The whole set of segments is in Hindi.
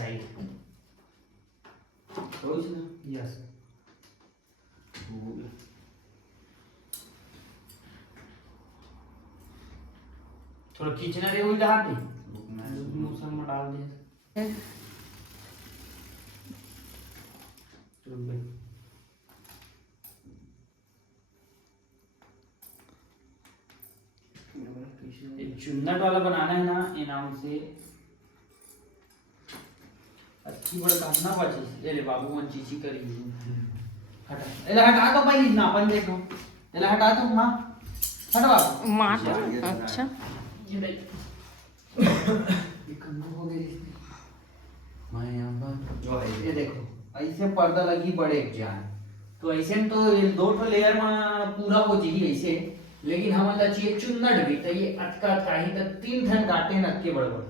साइड यस थोड़ा खींचना रे उल्टा हाथ मौसम में डाल दे चुन्नट वाला बनाना है ना ये नाम से अच्छी बड़ काटना पड़े ये ले बाबू मन चीची करी हटा एला हटा तो पहले ना अपन देखो एला हटा तो मां हटा बाबू मां अच्छा ये देख ये कन्नू हो गई मैं यहां पर जो है ये देखो ऐसे पर्दा लगी बड़े जान तो ऐसे में तो ये दो ठो लेयर में पूरा हो जाएगी ऐसे लेकिन हमला चाहिए चुन्नट भी तो ये अटका ही तो तीन ठन काटे नक्के बड़बड़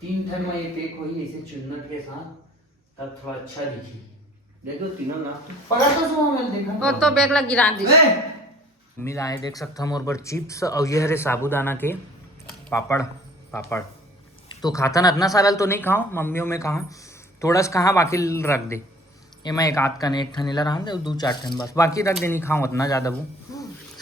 तीन ठन में ये पैक होई ऐसे चुन्नट के साथ तब थोड़ा अच्छा दिखी देखो तीनों ना पकड़ तो सो मैं देखा वो तो बैग लग गिरा दी मिल आए देख सकता हम और बड़ चिप्स और ये हरे साबूदाना के पापड़ पापड़ तो खाता ना इतना सारा तो नहीं खाओ मम्मियों में कहा थोड़ा सा कहाँ बाकी रख दे ये मैं एक आध का नहीं एक ठन रहा दे दो चार ठन बस बाकी रख दे नहीं खाऊँ उतना ज़्यादा वो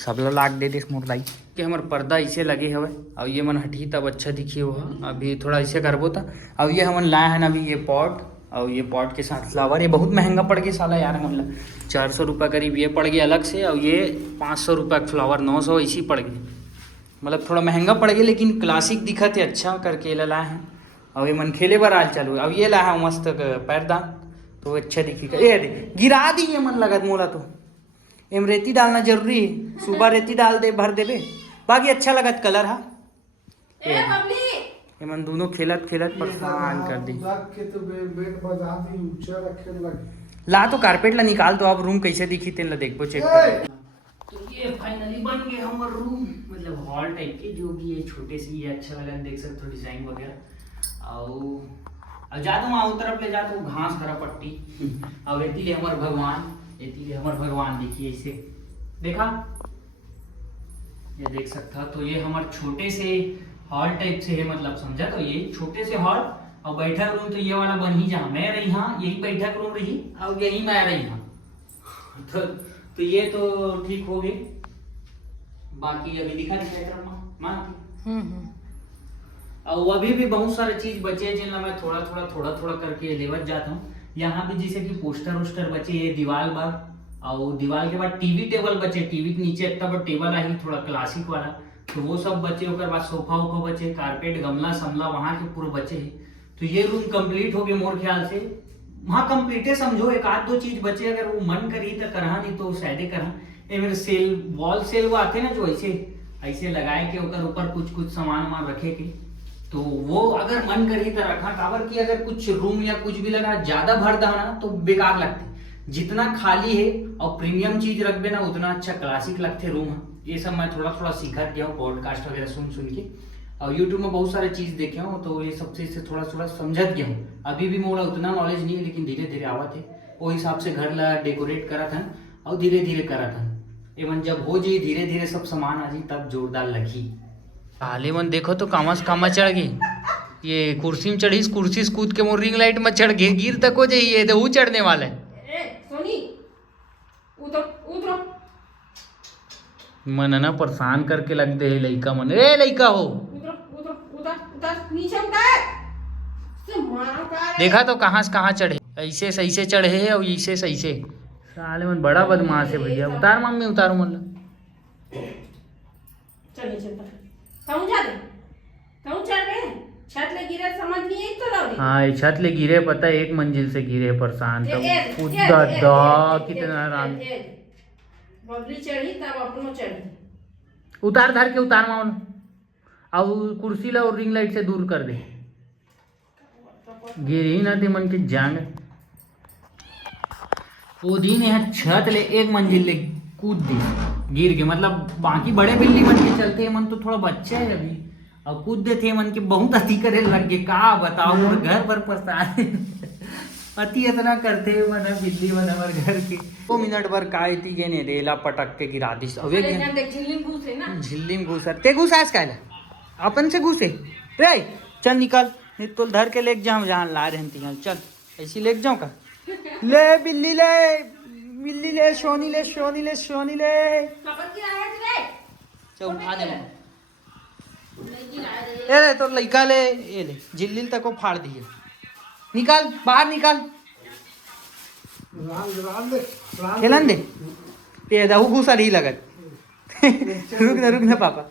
सब लाग दे दे मुरलाई कि हमारे पर्दा ऐसे लगे हवे अब ये मन हटी तब अच्छा दिखी हो अभी थोड़ा ऐसे करबो था अब ये हमन लाए हैं ना अभी ये पॉट और ये पॉट के साथ फ्लावर ये बहुत महंगा पड़ गया साला यार मतलब 400 रुपये करीब ये पड़ गया अलग से और ये 500 रुपये का फ्लावर 900 इसी पड़ गए मतलब थोड़ा महंगा पड़ गया लेकिन क्लासिक दिखा थे अच्छा करके ये लाए हैं और ये मन खेले बार आज चालू अब ये लाया मस्त पैरदान तो अच्छा दिखेगा ये दे गिरा दी ये मन लगा मोला तो एम रेती डालना जरूरी है सुबह रेती डाल दे भर देबे बाकी अच्छा लगत कलर हा मन दोनों खेलत खेलत परेशान कर दी ला तो कारपेट ला निकाल दो अब रूम कैसे दिखी तेन ला देखबो चेक कर तो ये फाइनली बन गया हमारा रूम मतलब हॉल टाइप के जो भी है छोटे से ये अच्छा लगा देख सकते हो डिजाइन वगैरह और जा तो वहाँ तरफ ले जा तो घास हरा पट्टी अब एती हमारे भगवान एती हमारे भगवान देखिए इसे देखा ये देख सकता तो ये हमारे छोटे से हॉल टाइप से है मतलब समझा तो ये छोटे से हॉल और बैठक रूम तो ये वाला बन ही जहाँ मैं रही हाँ यही बैठक रूम रही और यही मैं रही हाँ तो ये तो ठीक हो गए बाकी अभी दिखा और अभी भी बहुत सारे चीज बचे जिनमें मैं थोड़ा करके लेवत जाता हूँ यहाँ भी जैसे कि पोस्टर वोस्टर बचे ये दीवार बार और दीवार के बाद टीवी टेबल बचे टीवी के नीचे इतना बड़ा टेबल आई थोड़ा क्लासिक वाला तो वो सब बचे उसके बाद सोफा वोफा बचे कारपेट गमला समला वहाँ के पूरे बचे तो ये रूम कंप्लीट हो गए मोर ख्याल से वहाँ कंप्लीट है समझो एक आध दो चीज बचे अगर वो मन करी तो करा नहीं तो शायद करा ये मेरे सेल वॉल सेल वो आते ना जो ऐसे लगाए के ऊपर कुछ सामान वामान रखे के तो वो अगर मन करी तो रखा काबर की अगर कुछ रूम या कुछ भी लगा ज्यादा भर दाना तो बेकार लगते जितना खाली है और प्रीमियम चीज रखबे ना उतना अच्छा क्लासिक लगते रूम ये सब मैं थोड़ा सीखा गया हूँ पॉडकास्ट वगैरह सुन के और यूट्यूब में बहुत सारे चीज देखे हूँ तो ये सबसे इससे थोड़ा समझत गया हूँ अभी भी मोड़ा उतना नॉलेज नहीं है लेकिन धीरे धीरे आवा थे वो हिसाब से घर ला डेकोरेट करा था और धीरे धीरे करा था एवं जब हो जाए धीरे धीरे सब सामान आ जाए तब जोरदार लगी हाले मन देखो तो कामा चढ़ गई ये कुर्सी में चढ़ी कुर्सी से कूद के मोर रिंग लाइट में चढ़ गई गिर तक हो जाइए तो वो चढ़ने वाला है मन ना परेशान करके लग दे लड़का मन रे लड़का हो देखा तो कहाँ से कहाँ चढ़े ऐसे सही से चढ़े है और ऐसे सही से साले मन बड़ा बदमाश है भैया उतार मम्मी उतारो मन हाँ छत ले गिरे पता एक मंजिल से गिरे परेशान तब कितना आराम चढ़ी तब अपनो चढ़ी उतार धर के उतार माउन और कुर्सी ला और रिंग लाइट से दूर कर दे गिर ही ना थे मन के जांग वो दिन यहाँ छत ले एक मंजिल ले कूद दी गिर गए मतलब बाकी बड़े बिल्ली मन के चलते हैं मन तो थोड़ा बच्चा है अभी और कूद देते मन के बहुत अति करे लग गए का बताओ और घर पर परेशान अति इतना करते मन बिल्ली मन हमारे घर के 2 मिनट भर काय थी जेने रेला पटक के गिरा दी अबे झिल्ली में घुस ते घुस आज काय अपन से घुसे रे चल निकल नहीं तो धर के लेके जाऊँ जहाँ ला रहे हैं चल ऐसी लेके जाऊँ का ले बिल्ली ले सोनी ले चल उठा दे ए तो लड़का ले ये ले जिल्लिल तक को फाड़ दिए निकाल बाहर निकाल खेलन दे ये दहू घुसा नहीं लगत रुक ना पापा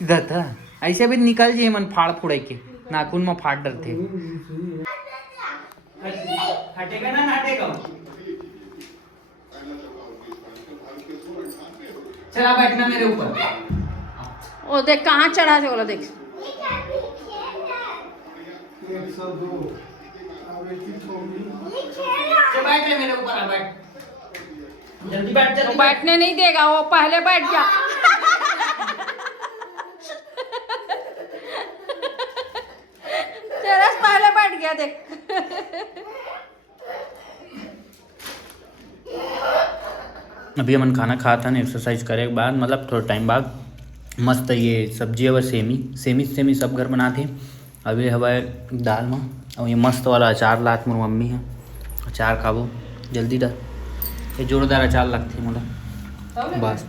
इधर था ऐसे भी निकल जाइए मन फाड़ फुड़ाई के नाखून में फाड़ डरते हटेगा ना हटेगा चला बैठना मेरे ऊपर ओ देख कहाँ चढ़ा है बोला देख चल बैठ ले मेरे ऊपर आ बैठ जल्दी बैठ तो बैठने नहीं देगा वो पहले बैठ गया तेरस पहले बैठ गया देख अभी हमन खाना खाता ना एक्सरसाइज करे के बाद मतलब थोड़ा टाइम बाद मस्त ये सब्जी है सेमी सब घर बनाते अभी हवा दाल में और ये मस्त वाला अचार लात मोर मम्मी है अचार खाबो जल्दी दा ये जोरदार अचार लगती मोला बस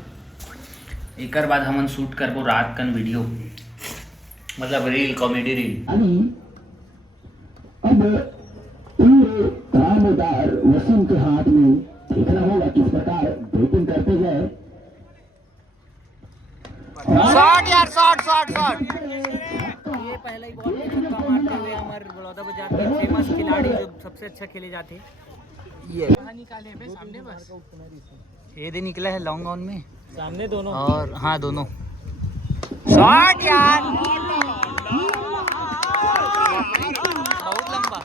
एक बाद हमन शूट करबो रात कन वीडियो मतलब रील कॉमेडी रील अब दामोदर वसीम के हाथ में देखना होगा किस प्रकार बैटिंग करते गए शॉट ये पहला ही बॉल में छक्का मारते हुए हमारे बड़ौदा बाजार के फेमस खिलाड़ी जो सबसे अच्छा खेले जाते ये निकाले पे सामने बस ये दे निकला है लॉन्ग ऑन में सामने दोनों और हाँ दोनों शॉट यार बहुत लंबा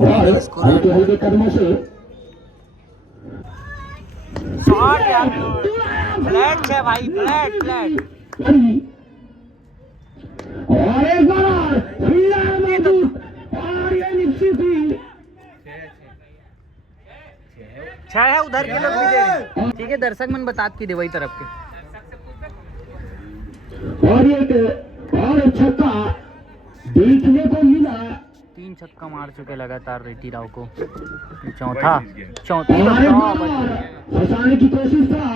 और हल्के हल्के कदमों से शॉट यार फ्लैट है भाई फ्लैट और एक बार और ये निश्चित ही छह है उधर के लोग भी दे रहे हैं ठीक है दर्शक मन बता के दे वही तरफ के और एक और छक्का देखने को मिला 3 छक्का मार चुके लगातार रेटी राव को चौथा और एक बार फंसाने की कोशिश था